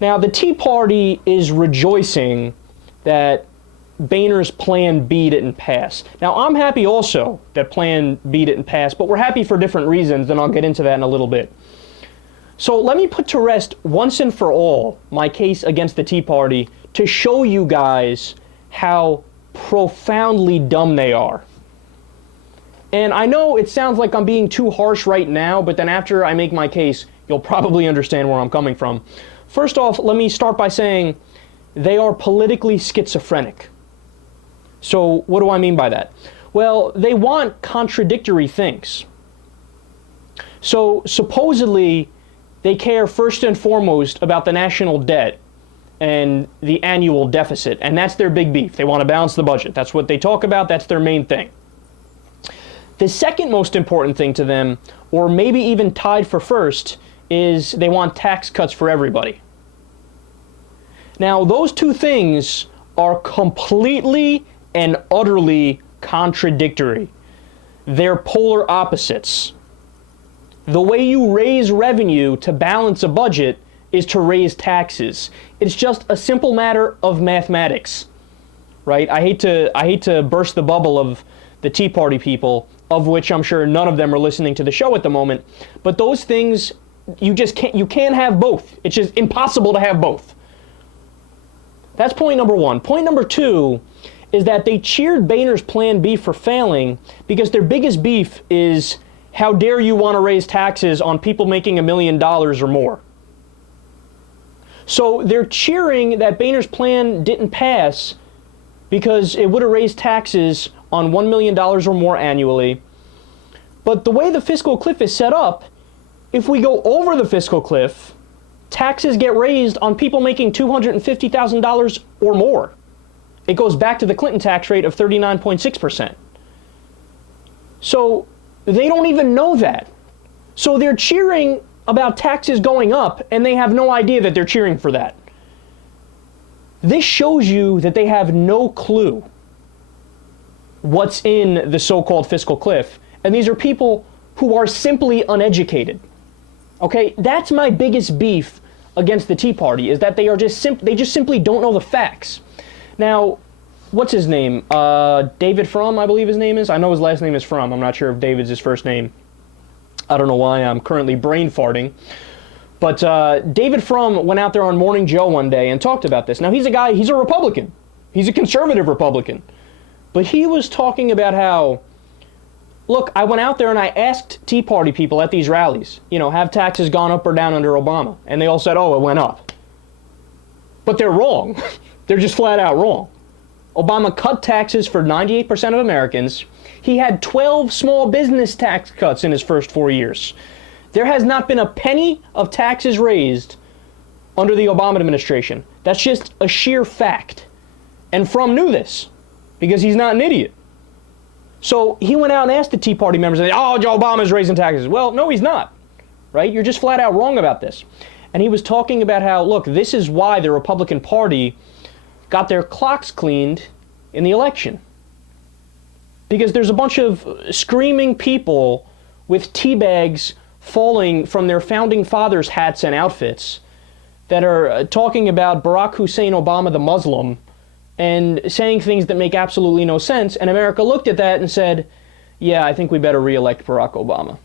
Now, the Tea Party is rejoicing that Boehner's Plan B didn't pass. Now, I'm happy also that Plan B didn't pass, but we're happy for different reasons, and I'll get into that in a little bit. So let me put to rest once and for all my case against the Tea Party to show you guys how profoundly dumb they are. And I know it sounds like I'm being too harsh right now, but then after I make my case, you'll probably understand where I'm coming from. First off, let me start by saying they are politically schizophrenic. So what do I mean by that? Well, they want contradictory things. So supposedly they care first and foremost about the national debt and the annual deficit, and that's their big beef. They want to balance the budget. That's what they talk about. That's their main thing. The second most important thing to them, or maybe even tied for first, is they want tax cuts for everybody. Now, those two things are completely and utterly contradictory. They're polar opposites. The way you raise revenue to balance a budget is to raise taxes. It's just a simple matter of mathematics, right? I hate to burst the bubble of the Tea Party people, of which I'm sure none of them are listening to the show at the moment, but those things, you can't have both. It's just impossible to have both. That's point number one. Point number two is that they cheered Boehner's Plan B for failing because their biggest beef is, how dare you want to raise taxes on people making $1 million or more? So they're cheering that Boehner's plan didn't pass because it would have raised taxes on $1 million or more annually. But the way the fiscal cliff is set up, if we go over the fiscal cliff, taxes get raised on people making $250,000 or more. It goes back to the Clinton tax rate of 39.6%. So they don't even know that. So they're cheering about taxes going up, and they have no idea that they're cheering for that. This shows you that they have no clue what's in the so-called fiscal cliff. And these are people who are simply uneducated. Okay, that's my biggest beef against the Tea Party, is that they just simply don't know the facts. Now, what's his name? David Frum, I believe his name is. I know his last name is Frum. I'm not sure if David's his first name. I don't know why I'm currently brain farting. But David Frum went out there on Morning Joe one day and talked about this. Now, he's a Republican. He's a conservative Republican. But he was talking about how, look, I went out there and I asked Tea Party people at these rallies, have taxes gone up or down under Obama? And they all said, oh, it went up. But they're wrong. They're just flat out wrong. Obama cut taxes for 98% of Americans. He had 12 small business tax cuts in his first 4 years. There has not been a penny of taxes raised under the Obama administration. That's just a sheer fact. And Frum knew this because he's not an idiot. So he went out and asked the Tea Party members, oh, Joe Obama's raising taxes. Well, no, he's not, right? You're just flat out wrong about this. And he was talking about how, look, this is why the Republican Party got their clocks cleaned in the election. Because there's a bunch of screaming people with tea bags falling from their founding fathers' hats and outfits that are talking about Barack Hussein Obama the Muslim and saying things that make absolutely no sense. And America looked at that and said, yeah, I think we better re-elect Barack Obama.